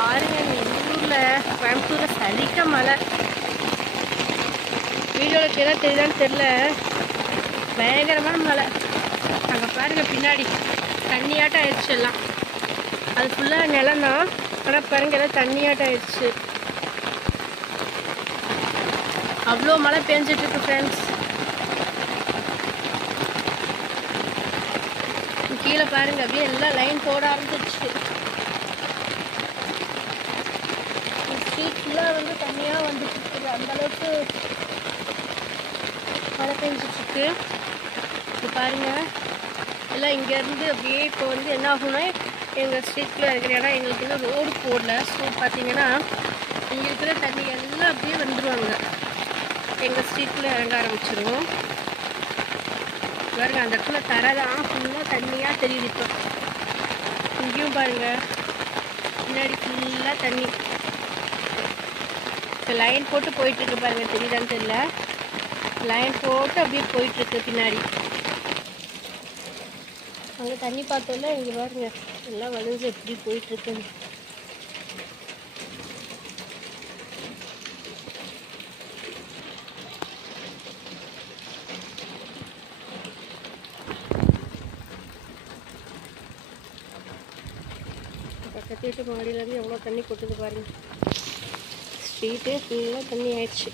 பாருங்க எங்கள் ஊரில் கோயம்புத்தூரில் சரிக்க மழை. வீடியோவில் தெரியாது தெரியுதான்னு தெரில, பயங்கரமான மழை. அங்கே பாருங்கள் பின்னாடி தண்ணியாட்டம் ஆயிடுச்சு எல்லாம். அது ஃபுல்லாக நிலம் தான், ஆனால் பாருங்க எல்லாம் தண்ணியாட்டம் ஆயிடுச்சு. அவ்வளோ மழை பெஞ்சிட்ருக்கு ஃப்ரெண்ட்ஸ். கீழே பாருங்க அப்படியே எல்லாம் லைன் போட ஆரம்பிச்சிச்சு. ஸ்ட்ரீட் ஃபுல்லாக வந்து தண்ணியாக வந்துட்டு இருக்குது. அந்தளவுக்கு மழை பெஞ்சிட்ருக்கு. இப்போ பாருங்கள் எல்லாம் இங்கேருந்து அப்படியே இப்போ வந்து என்ன ஆகும்னா, எங்கள் ஸ்ட்ரீட்டில் இருக்கிற இடம் எங்களுக்கு இன்னும் ரோடு போடல. ஸோ பார்த்தீங்கன்னா இங்கே இருக்கிற தண்ணி எல்லாம் அப்படியே வந்துடுவாங்க, எங்கள் ஸ்ட்ரீட்டில் இறங்க ஆரம்பிச்சிடும். பாருங்கள் அந்த இடத்துல தரை தான் ஃபுல்லாக தண்ணியாக தெரியுது. இப்போ இங்கேயும் பாருங்கள் பின்னாடி ஃபுல்லாக தண்ணி. இப்போ லைன் போட்டு போயிட்டுருக்கு பாருங்கள், தெரியுதான்னு தெரியல. லைன் போட்டு அப்படியே போயிட்டுருக்கு பின்னாடி. அங்கே தண்ணி பார்த்தோம்னா இங்கே பாருங்க எல்லாம் வளைஞ்சு எப்படி போயிட்டுருக்குன்னு. பக்கத்து வீட்டு மாடியிலேருந்து எவ்வளோ தண்ணி கொட்டுது பாருங்கள். ஸ்ட்ரீட்டே ஃபுல்லாக தண்ணி ஆயிடுச்சு.